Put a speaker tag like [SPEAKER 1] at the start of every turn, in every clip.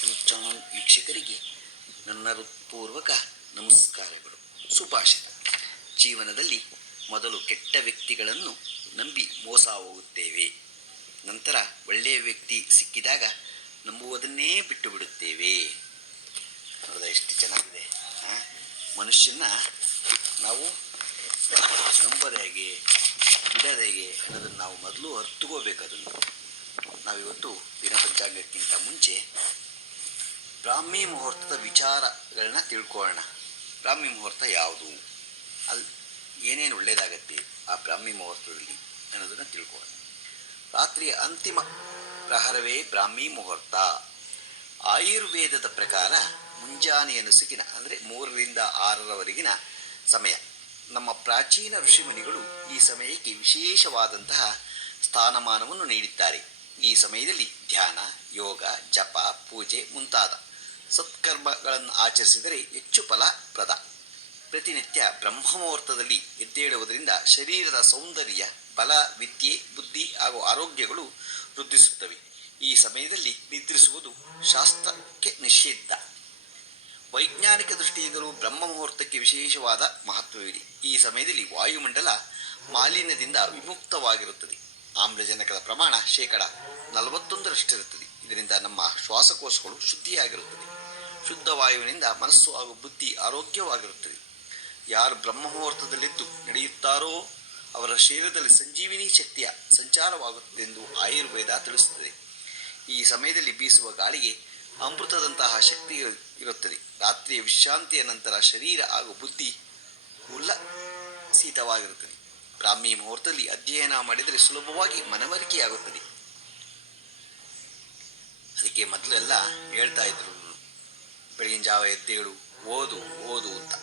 [SPEAKER 1] YouTube channel ವೀಕ್ಷಕರಿಗೆ ನನ್ನ ಹೃತ್ಪೂರ್ವಕ ನಮಸ್ಕಾರಗಳು. ಸುಭಾಷಿತ. ಜೀವನದಲ್ಲಿ ಮೊದಲು ಕೆಟ್ಟ ವ್ಯಕ್ತಿಗಳನ್ನು ನಂಬಿ ಮೋಸ ಹೋಗುತ್ತೇವೆ. ನಂತರ ಒಳ್ಳೆಯ ವ್ಯಕ್ತಿ ಸಿಕ್ಕಿದಾಗ ನಂಬುವುದನ್ನೇ ಬಿಟ್ಟು ಬಿಡುತ್ತೇವೆ ನೋಡಿದ ಎಷ್ಟು ಚೆನ್ನಾಗಿದೆ ಮನುಷ್ಯನ ನಾವು ನಂಬದ ಹೇಗೆ, ಬಿಡದ ಅನ್ನೋದನ್ನು ನಾವು ಮೊದಲು ಅರ್ಥಕೋಬೇಕು ಅದನ್ನು. ನಾವಿವತ್ತು ದಿನ ಪಂಚಾಂಗಕ್ಕಿಂತ ಮುಂಚೆ ಬ್ರಾಹ್ಮಿ ಮುಹೂರ್ತದ ವಿಚಾರಗಳನ್ನ ತಿಳ್ಕೊಳ್ಳೋಣ. ಬ್ರಾಹ್ಮಿ ಮುಹೂರ್ತ ಯಾವುದು? ಅಲ್ಲಿ ಏನೇನು ಒಳ್ಳೆಯದಾಗತ್ತೆ ಆ ಬ್ರಾಹ್ಮಿ ಮುಹೂರ್ತದಲ್ಲಿ ಅನ್ನೋದನ್ನು ತಿಳ್ಕೊಳ್ಳೋಣ. ರಾತ್ರಿಯ ಅಂತಿಮ ಪ್ರಹರವೇ ಬ್ರಾಹ್ಮಿ ಮುಹೂರ್ತ. ಆಯುರ್ವೇದದ ಪ್ರಕಾರ ಮುಂಜಾನೆಯ ನಸುಕಿನ ಅಂದರೆ ಮೂರರಿಂದ ಆರರವರೆಗಿನ ಸಮಯ. ನಮ್ಮ ಪ್ರಾಚೀನ ಋಷಿಮುನಿಗಳು ಈ ಸಮಯಕ್ಕೆ ವಿಶೇಷವಾದಂತಹ ಸ್ಥಾನಮಾನವನ್ನು ನೀಡಿದ್ದಾರೆ. ಈ ಸಮಯದಲ್ಲಿ ಧ್ಯಾನ, ಯೋಗ, ಜಪ, ಪೂಜೆ ಮುಂತಾದ ಸತ್ಕರ್ಮಗಳನ್ನು ಆಚರಿಸಿದರೆ ಹೆಚ್ಚು ಫಲಪ್ರದ. ಪ್ರತಿನಿತ್ಯ ಬ್ರಹ್ಮಮುಹೂರ್ತದಲ್ಲಿ ಎದ್ದೇಳುವುದರಿಂದ ಶರೀರದ ಸೌಂದರ್ಯ, ಬಲ, ವಿದ್ಯೆ, ಬುದ್ಧಿ ಹಾಗೂ ಆರೋಗ್ಯಗಳು ವೃದ್ಧಿಸುತ್ತವೆ. ಈ ಸಮಯದಲ್ಲಿ ನಿದ್ರಿಸುವುದು ಶಾಸ್ತ್ರಕ್ಕೆ ನಿಷೇಧ. ವೈಜ್ಞಾನಿಕ ದೃಷ್ಟಿಯಿಂದಲೂ ಬ್ರಹ್ಮ ಮುಹೂರ್ತಕ್ಕೆ ವಿಶೇಷವಾದ ಮಹತ್ವವಿದೆ. ಈ ಸಮಯದಲ್ಲಿ ವಾಯುಮಂಡಲ ಮಾಲಿನ್ಯದಿಂದ ವಿಮುಕ್ತವಾಗಿರುತ್ತದೆ. ಆಮ್ಲಜನಕದ ಪ್ರಮಾಣ ಶೇಕಡ ನಲವತ್ತೊಂದರಷ್ಟಿರುತ್ತದೆ. ಇದರಿಂದ ನಮ್ಮ ಶ್ವಾಸಕೋಶಗಳು ಶುದ್ಧಿಯಾಗಿರುತ್ತದೆ ಶುದ್ಧ ವಾಯುವಿನಿಂದ ಮನಸ್ಸು ಹಾಗೂ ಬುದ್ಧಿ ಆರೋಗ್ಯವಾಗಿರುತ್ತದೆ. ಯಾರು ಬ್ರಹ್ಮ ಮುಹೂರ್ತದಲ್ಲಿದ್ದು ನಡೆಯುತ್ತಾರೋ ಅವರ ಶರೀರದಲ್ಲಿ ಸಂಜೀವಿನಿ ಶಕ್ತಿಯ ಸಂಚಾರವಾಗುತ್ತದೆ ಎಂದು ಆಯುರ್ವೇದ ತಿಳಿಸುತ್ತದೆ. ಈ ಸಮಯದಲ್ಲಿ ಬೀಸುವ ಗಾಳಿಗೆ ಅಮೃತದಂತಹ ಶಕ್ತಿ ಇರುತ್ತದೆ. ರಾತ್ರಿಯ ವಿಶ್ರಾಂತಿಯ ನಂತರ ಶರೀರ ಹಾಗೂ ಬುದ್ಧಿ ಉಲ್ಲಸಿತವಾಗಿರುತ್ತದೆ ಬ್ರಾಹ್ಮಿ ಮುಹೂರ್ತದಲ್ಲಿ ಅಧ್ಯಯನ ಮಾಡಿದರೆ ಸುಲಭವಾಗಿ ಮನವರಿಕೆಯಾಗುತ್ತದೆ. ಅದಕ್ಕೆ ಮೊದಲೆಲ್ಲ ಹೇಳ್ತಾ ಇದ್ರು. ಬೆಳಗಿನ ಜಾವ ಎದ್ದೇಳು, ಓದು ಓದು ಅಂತ.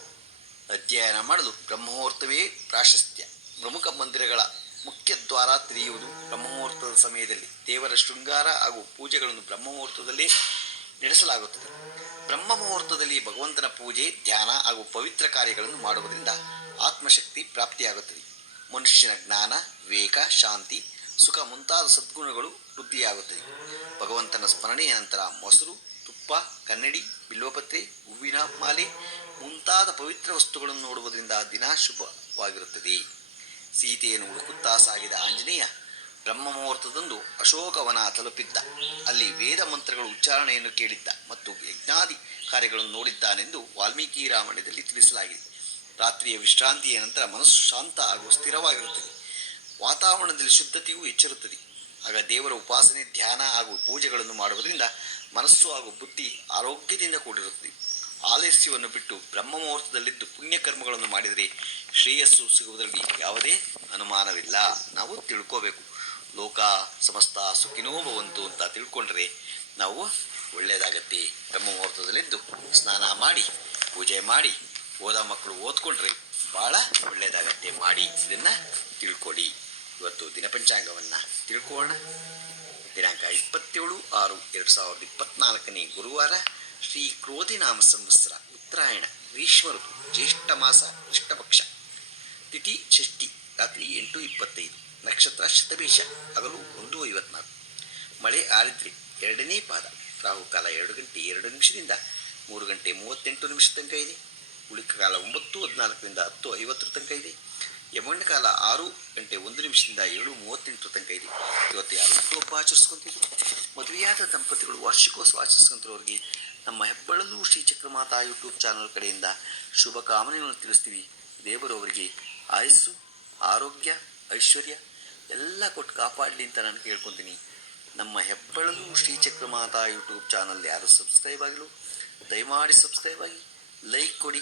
[SPEAKER 1] ಅಧ್ಯಯನ ಮಾಡಲು ಬ್ರಹ್ಮಮುಹೂರ್ತವೇ ಪ್ರಾಶಸ್ತ್ಯ. ಪ್ರಮುಖ ಮಂದಿರಗಳ ಮುಖ್ಯ ದ್ವಾರ ತೆರೆಯುವುದು ಬ್ರಹ್ಮಮುಹೂರ್ತದ ಸಮಯದಲ್ಲಿ. ದೇವರ ಶೃಂಗಾರ ಹಾಗೂ ಪೂಜೆಗಳನ್ನು ಬ್ರಹ್ಮಮುಹೂರ್ತದಲ್ಲಿ ನಡೆಸಲಾಗುತ್ತದೆ. ಬ್ರಹ್ಮ ಮುಹೂರ್ತದಲ್ಲಿ ಭಗವಂತನ ಪೂಜೆ, ಧ್ಯಾನ ಹಾಗೂ ಪವಿತ್ರ ಕಾರ್ಯಗಳನ್ನು ಮಾಡುವುದರಿಂದ ಆತ್ಮಶಕ್ತಿ ಪ್ರಾಪ್ತಿಯಾಗುತ್ತದೆ. ಮನುಷ್ಯನ ಜ್ಞಾನ, ವಿವೇಕ, ಶಾಂತಿ, ಸುಖ ಮುಂತಾದ ಸದ್ಗುಣಗಳು ವೃದ್ಧಿಯಾಗುತ್ತದೆ ಭಗವಂತನ ಸ್ಮರಣೆಯ ನಂತರ ಮೊಸರು ತುಪ್ಪ, ಕನ್ನಡಿ, ಬಿಲ್ವಪತ್ರೆ, ಹೂವಿನ ಮಾಲೆ ಮುಂತಾದ ಪವಿತ್ರ ವಸ್ತುಗಳನ್ನು ನೋಡುವುದರಿಂದ ದಿನ ಶುಭವಾಗಿರುತ್ತದೆ. ಸೀತೆಯನ್ನು ಹುಡುಕುತ್ತಾ ಸಾಗಿದ ಆಂಜನೇಯ ಬ್ರಹ್ಮ ಮುಹೂರ್ತದಂದು ಅಶೋಕವನ ತಲುಪಿದ್ದ. ಅಲ್ಲಿ ವೇದ ಮಂತ್ರಗಳ ಉಚ್ಚಾರಣೆಯನ್ನು ಕೇಳಿದ್ದ ಮತ್ತು ಯಜ್ಞಾದಿ ಕಾರ್ಯಗಳನ್ನು ನೋಡಿದ್ದಾನೆಂದು ವಾಲ್ಮೀಕಿ ರಾಮಾಯಣದಲ್ಲಿ ತಿಳಿಸಲಾಗಿದೆ. ರಾತ್ರಿಯ ವಿಶ್ರಾಂತಿಯ ನಂತರ ಮನಸ್ಸು ಶಾಂತ ಹಾಗೂ ಸ್ಥಿರವಾಗಿರುತ್ತದೆ. ವಾತಾವರಣದಲ್ಲಿ ಶುದ್ಧತೆಯೂ ಹೆಚ್ಚಿರುತ್ತದೆ. ಆಗ ದೇವರ ಉಪಾಸನೆ, ಧ್ಯಾನ ಹಾಗೂ ಪೂಜೆಗಳನ್ನು ಮಾಡುವುದರಿಂದ ಮನಸ್ಸು ಹಾಗೂ ಬುದ್ಧಿ ಆರೋಗ್ಯದಿಂದ ಕೂಡಿರುತ್ತದೆ. ಆಲಸ್ಯವನ್ನು ಬಿಟ್ಟು ಬ್ರಹ್ಮ ಮುಹೂರ್ತದಲ್ಲಿದ್ದು ಪುಣ್ಯಕರ್ಮಗಳನ್ನು ಮಾಡಿದರೆ ಶ್ರೇಯಸ್ಸು ಸಿಗುವುದರಲ್ಲಿ ಯಾವುದೇ ಅನುಮಾನವಿಲ್ಲ. ನಾವು ತಿಳ್ಕೋಬೇಕು. ಲೋಕ ಸಮಸ್ತ ಸುಖಿನೋ ಭವಂತು ಅಂತ ತಿಳ್ಕೊಂಡ್ರೆ ನಾವು ಒಳ್ಳೆಯದಾಗತ್ತೆ. ಬ್ರಹ್ಮ ಮುಹೂರ್ತದಲ್ಲಿದ್ದು ಸ್ನಾನ ಮಾಡಿ, ಪೂಜೆ ಮಾಡಿ, ಓದ ಮಕ್ಕಳು ಓದ್ಕೊಂಡ್ರೆ ಭಾಳ ಒಳ್ಳೆಯದಾಗತ್ತೆ. ಮಾಡಿ, ಇದನ್ನು ತಿಳ್ಕೊಡಿ. ಇವತ್ತು ದಿನಪಂಚಾಂಗವನ್ನು ತಿಳ್ಕೊಳ್ಳೋಣ. ದಿನಾಂಕ ಇಪ್ಪತ್ತೇಳು ಆರು ಎರಡು ಸಾವಿರದ ಇಪ್ಪತ್ನಾಲ್ಕನೇ ಗುರುವಾರ ಶ್ರೀ ಕ್ರೋಧಿನಾಮ ಸಂವತ್ಸರ ಉತ್ತರಾಯಣ ಗ್ರೀಷ್ಮ ಋತು ಜ್ಯೇಷ್ಠ ಮಾಸ ಇಷ್ಟಪಕ್ಷ ತಿಥಿ ಷಷ್ಠಿ ರಾತ್ರಿ ಎಂಟು ಇಪ್ಪತ್ತೈದು ನಕ್ಷತ್ರ ಶತಭೇಷ ಹಗಲು ಒಂದು ಐವತ್ನಾಲ್ಕು ಮಳೆ ಆರಿದ್ರೆ ಎರಡನೇ ಪಾದ ರಾಹುಕಾಲ ಎರಡು ಗಂಟೆ ಎರಡು ನಿಮಿಷದಿಂದ ಮೂರು ಗಂಟೆ ಮೂವತ್ತೆಂಟು ನಿಮಿಷ ತನಕ ಇದೆ. ಉಳಿಕ ಕಾಲ ಒಂಬತ್ತು ಹದಿನಾಲ್ಕರಿಂದ ಹತ್ತು ಐವತ್ತರ ತನಕ ಇದೆ. ಯಮಣ್ಣ ಕಾಲ ಆರು ಗಂಟೆ ಒಂದು ನಿಮಿಷದಿಂದ ಏಳು ಮೂವತ್ತೆಂಟು ತನಕ ಇದೆ. ಇವತ್ತು ಯಾರು ಹುಟ್ಟುಹಬ್ಬ ಆಚರಿಸ್ಕೊಂತೀವಿ ಮದುವೆಯಾದ ದಂಪತಿಗಳು ವಾರ್ಷಿಕೋತ್ಸವ ಆಚರಿಸ್ಕೊಂತಿರೋರಿಗೆ ನಮ್ಮ ಹೆಬ್ಬಳಲ್ಲೂ ಶ್ರೀ ಚಕ್ರಮಾತಾ ಯೂಟ್ಯೂಬ್ ಚಾನಲ್ ಕಡೆಯಿಂದ ಶುಭ ಕಾಮನೆಗಳನ್ನು ತಿಳಿಸ್ತೀವಿ. ದೇವರು ಅವರಿಗೆ ಆಯಸ್ಸು, ಆರೋಗ್ಯ, ಐಶ್ವರ್ಯ ಎಲ್ಲ ಕೊಟ್ಟು ಕಾಪಾಡಲಿ ಅಂತ ನಾನು ಕೇಳ್ಕೊತೀನಿ. ನಮ್ಮ ಹೆಬ್ಬಳಲ್ಲೂ ಶ್ರೀ ಚಕ್ರಮಾತಾ ಯೂಟ್ಯೂಬ್ ಚಾನಲ್ ಯಾರು ಸಬ್ಸ್ಕ್ರೈಬ್ ಆಗಿಲ್ಲ, ದಯಮಾಡಿ ಸಬ್ಸ್ಕ್ರೈಬ್ ಆಗಿ, ಲೈಕ್ ಕೊಡಿ.